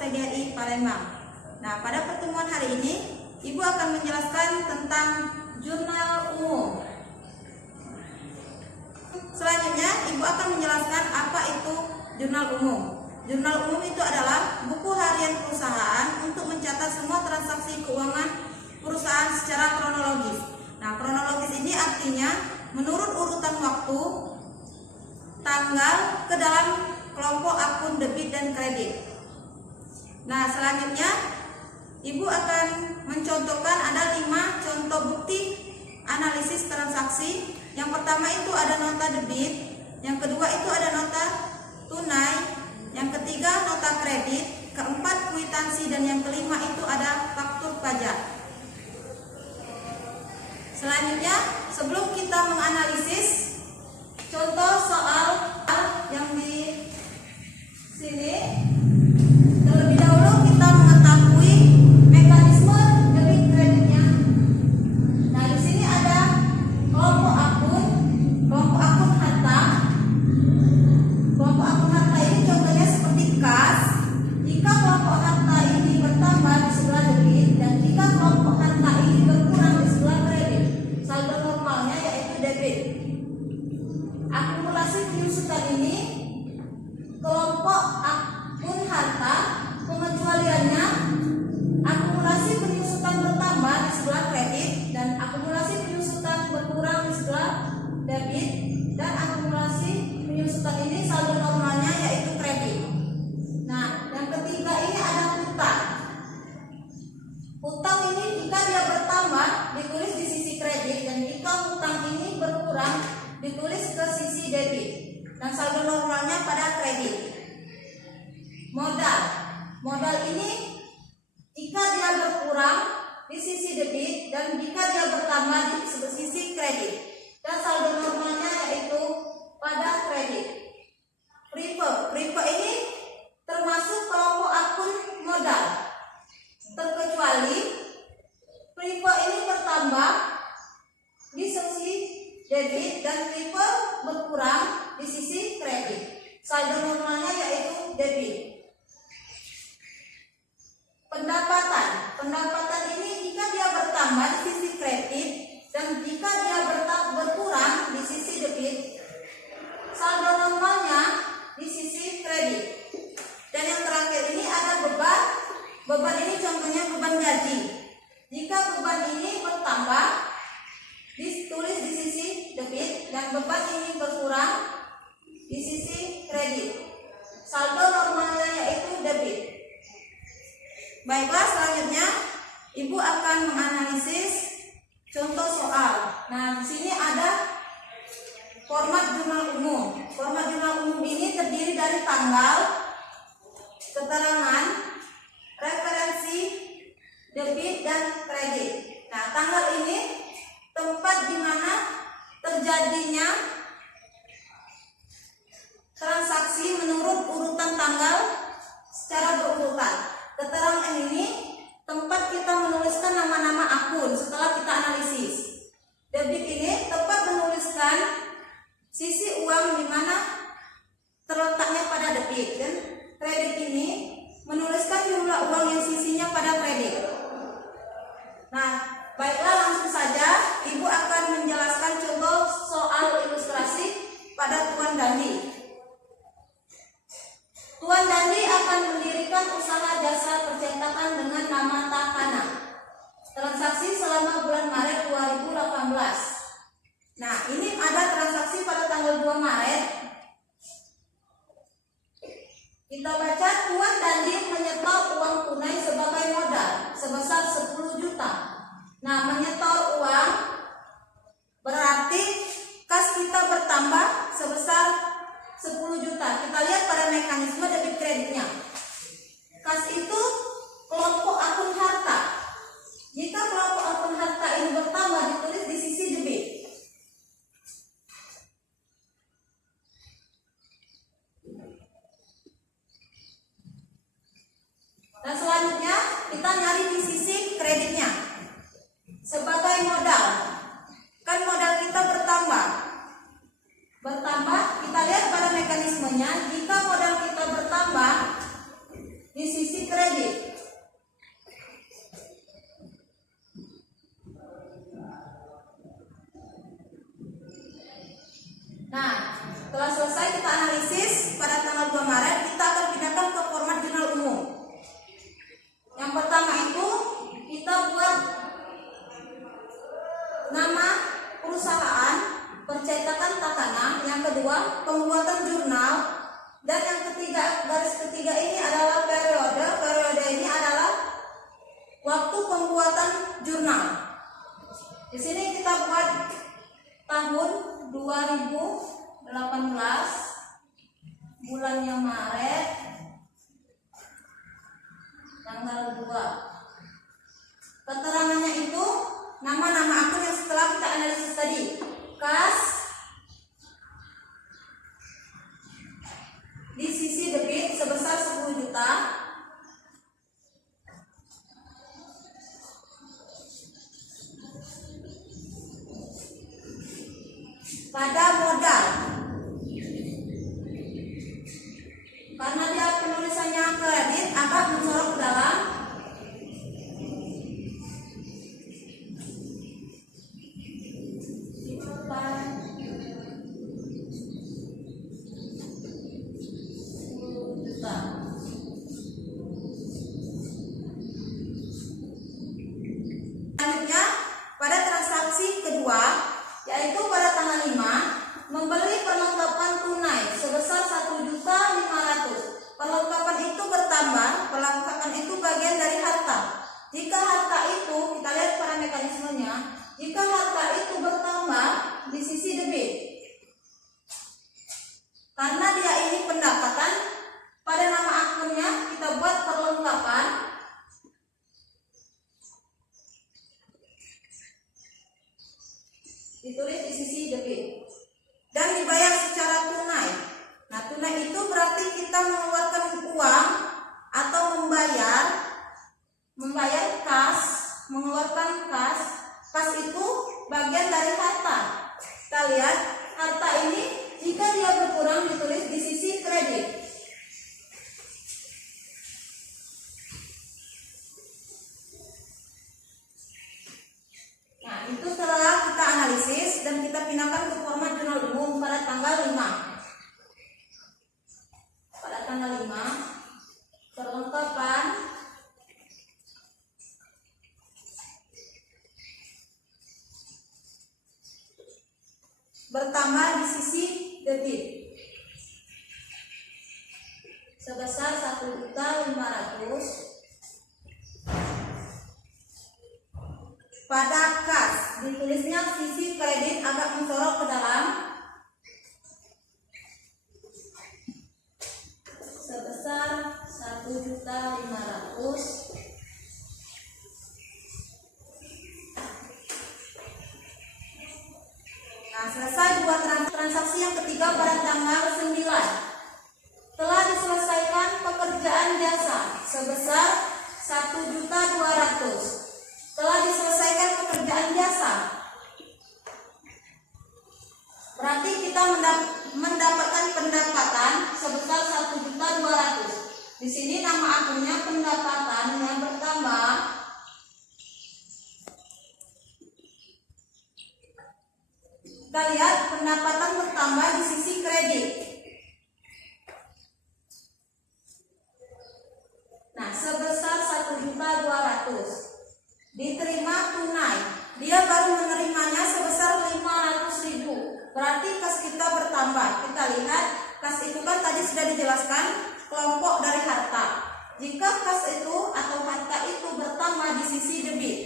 PGRI Palembang. Nah, pada pertemuan hari ini, Ibu akan menjelaskan tentang jurnal umum. Selanjutnya, Ibu akan menjelaskan apa itu jurnal umum. Jurnal umum itu adalah buku harian perusahaan untuk mencatat semua transaksi keuangan perusahaan secara kronologis. Nah, kronologis ini artinya menurut urutan waktu, tanggal ke dalam kelompok akun debit dan kredit. Nah, selanjutnya Ibu akan mencontohkan ada 5 contoh bukti analisis transaksi. Yang pertama itu ada nota debit, yang kedua itu ada nota tunai, yang ketiga nota kredit, keempat kwitansi, dan yang kelima itu ada faktur pajak. Selanjutnya, sebelum kita menganalisis contoh soal yang di sini, terlebih dahulu kita mengetahui mekanisme debit kreditnya. Nah, di sini ada kelompok akun harta. Kelompok akun harta ini contohnya seperti kas. Jika kelompok harta ini bertambah di sebelah debit dan jika kelompok harta ini berkurang di sebelah kredit, saldo normalnya yaitu debit. Akumulasi penyusutan ini kelompok akun harta, pengecualiannya akumulasi penyusutan bertambah di sebelah kredit dan akumulasi penyusutan berkurang di sebelah debit, dan akumulasi penyusutan ini saldo normalnya yaitu kredit. Nah, yang ketiga ini ada hutang. Hutang ini jika dia bertambah ditulis di sisi kredit dan jika hutang ini berkurang ditulis ke sisi debit dan saldo normalnya pada kredit. Modal ini jika dia berkurang di sisi debit dan jika dia bertambah di sisi kredit dan saldo normalnya yaitu pada kredit. Prefer ini termasuk kelompok akun modal, terkecuali prefer ini bertambah di sisi debit dan prefer berkurang di sisi kredit. Saldo normalnya yaitu debit. Pendapatan ini jika dia bertambah di sisi kredit dan jika dia berkurang di sisi debit, saldo normalnya di sisi kredit. Dan yang terakhir ini ada beban. Beban ini contohnya beban gaji. Jika beban ini bertambah ditulis di sisi debit dan beban ini berkurang di sisi kredit. Saldo normalnya yaitu debit. Baiklah, selanjutnya Ibu akan menganalisis contoh soal. Nah, di sini ada format jurnal umum. Format jurnal umum ini terdiri dari tanggal, keterangan, referensi, debit, dan kredit. Nah, tanggal ini tempat di mana terjadinya transaksi menurut urutan tanggal secara berurutan. Keterangan ini tempat kita menuliskan nama-nama akun setelah kita analisis. Debit ini tempat menuliskan sisi uang di mana terletaknya pada debit, dan kredit ini menuliskan jumlah uang yang sisinya pada kredit. Nah, baiklah, langsung saja Ibu akan menjelaskan contoh soal ilustrasi pada Tuan Dandi. Tuan Dandi akan mendirikan usaha jasa percetakan dengan nama Takana. Transaksi selama bulan Maret 2018. kedua pembuatan jurnal, dan yang ketiga, garis ketiga ini adalah periode. Periode ini adalah waktu pembuatan jurnal. Di sini kita buat tahun 2018, bulannya Maret, tanggal 2. Keterangannya itu nama-nama akun yang setelah kita analisis tadi. Kas di sisi debit sebesar 10 juta. Pada modal, karena dia penulisannya kredit, agak mencorok ke dalam. Selanjutnya, pada transaksi kedua, yaitu pada tanggal 5, membeli perlengkapan tunai sebesar 1.500.000. Perlengkapan itu bertambah, perlengkapan itu bagian dari harta. Jika harta itu, kita lihat pada mekanismenya, jika harta itu bertambah di sisi debit, karena dia ini pendapatan, pada nama akunnya kita buat perlengkapan. Ditulis di sisi debit dan dibayar secara tunai. Nah, tunai itu berarti kita mengeluarkan uang atau membayar kas, mengeluarkan kas. Kas itu bagian dari harta. Kita lihat harta ini jika dia berkurang ditulis di sisi kredit. Nah, itu setelah kita analisis dan kita pindahkan ke format jurnal umum pada tanggal 5. Pada tanggal 5, perlengkapan bertambah di sisi debit sebesar 1.500.000. Pada kas ditulisnya sisi kredit agak mencorok ke dalam sebesar 1.500.000. Nah, selesai dua transaksi yang ketiga pada tanggal 9. Telah diselesaikan pekerjaan jasa sebesar 1.200.000. Telah diselesaikan pekerjaan jasa, berarti kita mendapatkan pendapatan sebesar 1.200.000. Di sini nama akunnya pendapatan yang bertambah. Kita lihat pendapatan bertambah di sisi kredit. Nah, sebesar 1.200.000. Diterima tunai, dia baru menerimanya sebesar 500.000. Berarti kas kita bertambah. Kita lihat kas itu kan tadi sudah dijelaskan kelompok dari harta. Jika kas itu atau harta itu bertambah di sisi debit,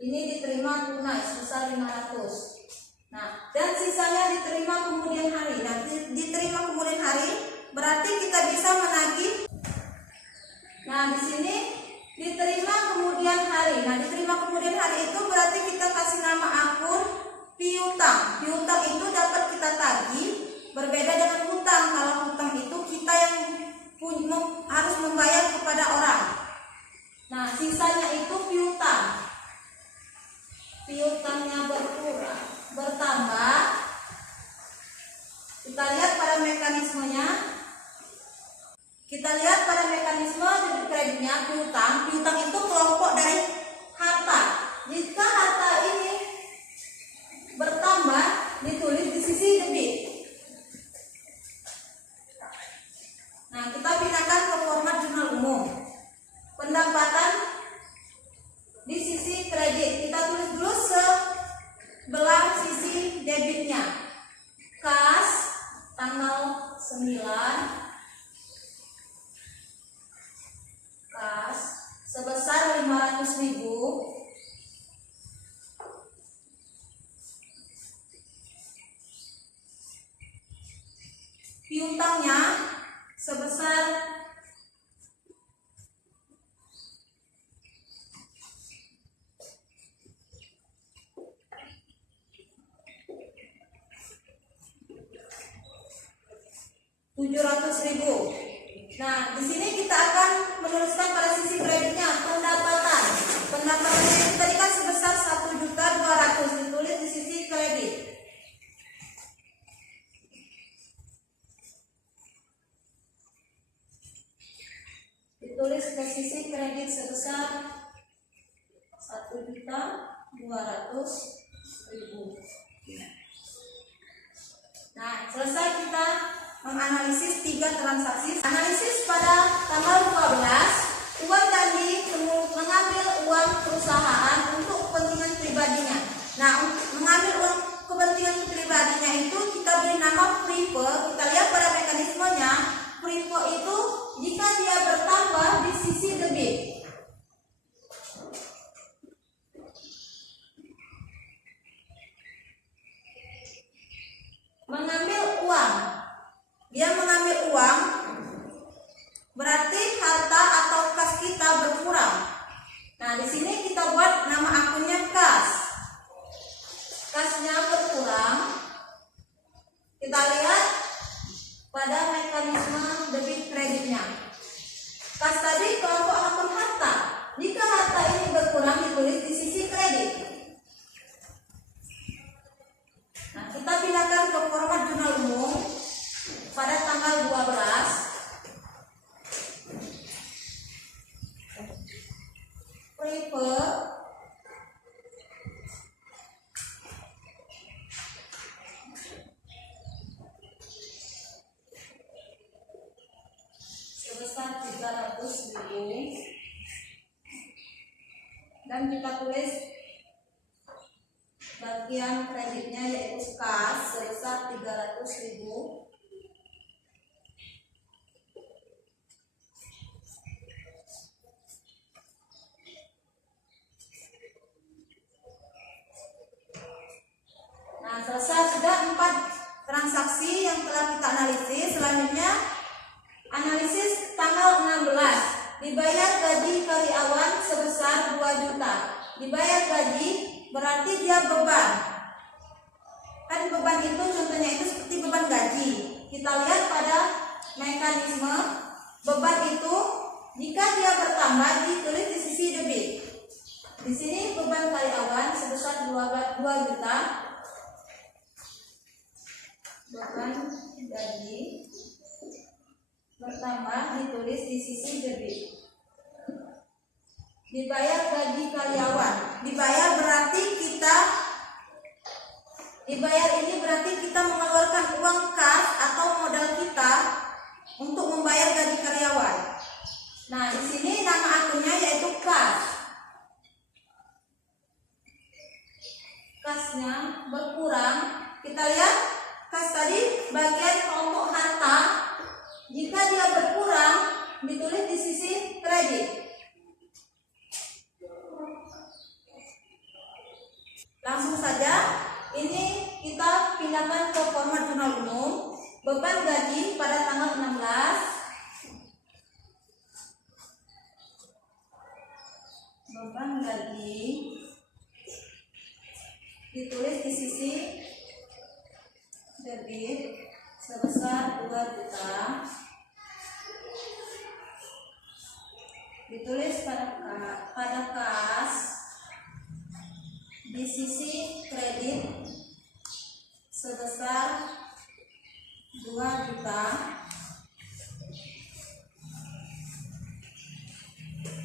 ini diterima tunai sebesar 500. Nah, dan sisanya diterima kemudian hari. Nah, diterima kemudian hari berarti kita bisa menagih. Nah, di sini diterima kemudian hari. Nah, diterima kemudian hari itu berarti kita kasih nama akun piutang. Piutang itu dapat kita tagih, berbeda dengan hutang. Kalau hutang itu kita yang harus membayar kepada orang. Nah, sisanya itu piutang. Piutangnya bertambah. Kita lihat pada mekanismenya. Kita lihat pada mekanisme debit kreditnya piutang. Piutang itu kelompok dari harta. Jika harta ini bertambah ditulis di sisi debit. Nah, kita pindahkan ke format jurnal umum. Pendapatan 700.000. Nah, di sini kita akan menuliskan pada sisi kreditnya pendapatan. Pendapatannya itu tadi kan sebesar 1.200.000, ditulis di sisi kredit. Ditulis ke sisi kredit sebesar 1.200.000. Nah, selesai kita menganalisis 3 transaksi. Analisis pada tanggal 12, uang tadi mengambil uang perusahaan untuk kepentingan pribadinya. Nah, untuk mengambil uang kepentingan pribadinya itu kita beri nama Pripe. Kita lihat pada mekanismenya, Pripe itu jika dia bertambah di sisi debit. Mengambil uang, dia mengambil uang berarti harta atau kas kita berkurang. Nah, di sini kita buat nama akunnya kas. Kasnya berkurang. Kita lihat pada mekanisme debit kreditnya. Kas tadi kelompok akun harta. Jika harta ini berkurang ditulis di sisi kredit. Nah, kita pindahkan ke format jurnal umum pada tanggal 12. Pripe sebesar 300.000 dan kita tulis bagian kreditnya yaitu kas sebesar 300.000. Nah, selesai sudah 4 transaksi yang telah kita analisis. Selanjutnya analisis tanggal 16. Dibayar gaji karyawan sebesar 2 juta. Dibayar gaji berarti dia beban. Kan beban itu contohnya itu seperti beban gaji. Kita lihat pada mekanisme beban itu jika dia bertambah ditulis di sisi debit. Di sini beban karyawan sebesar 2 juta. Beban gaji bertambah ditulis di sisi debit. Dibayar gaji karyawan. Dibayar ini berarti kita mengeluarkan uang kas atau modal kita untuk membayar gaji karyawan. Nah, di sini nama akunnya yaitu kas. Kasnya berkurang. Kita lihat kas tadi bagian kelompok harta. Jika dia berkurang ditulis di sisi kredit. Langsung saja ini kita pindahkan ke format jurnal umum. Beban gaji pada tanggal 16. Beban gaji ditulis di sisi debit sebesar 2 juta. Ditulis pada kas di sisi kredit sebesar 2 juta.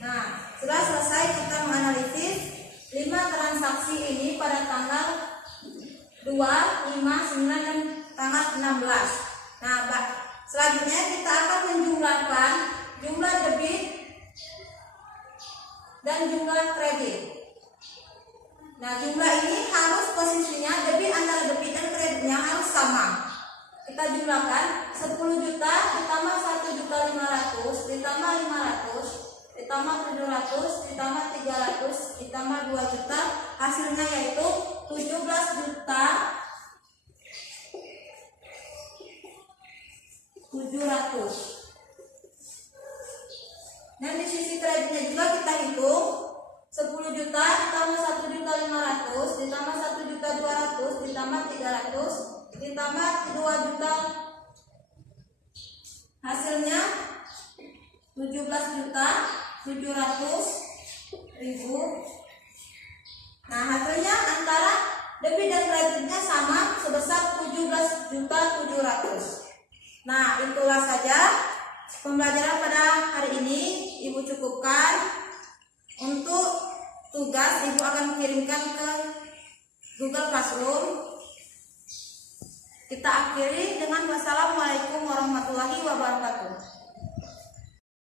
Nah, sudah selesai kita menganalisis 5 transaksi ini pada tanggal 2, 5, 9 dan tanggal 16. Nah, selanjutnya kita akan menjumlahkan jumlah debit dan jumlah kredit. Nah, jumlah ini harus posisinya debit antara debit dan kreditnya harus sama. Kita jumlahkan 10 juta ditambah 1.500.000 ditambah 500 ditambah 700 ditambah 300 ditambah 2 juta, hasilnya yaitu 17 juta 700. Dan di sisi kreditnya juga kita hitung 10 juta ditambah 1.500.000 ditambah 1.200.000 ditambah 300 ditambah 2 juta Hasilnya 17.700.000. Nah, hasilnya antara debit dan kreditnya sama sebesar 17.700.000. Nah, itulah saja pembelajaran pada hari ini. Ibu cukupkan. Untuk tugas Ibu akan kirimkan ke Google Classroom. Kita akhiri dengan wassalamualaikum warahmatullahi wabarakatuh.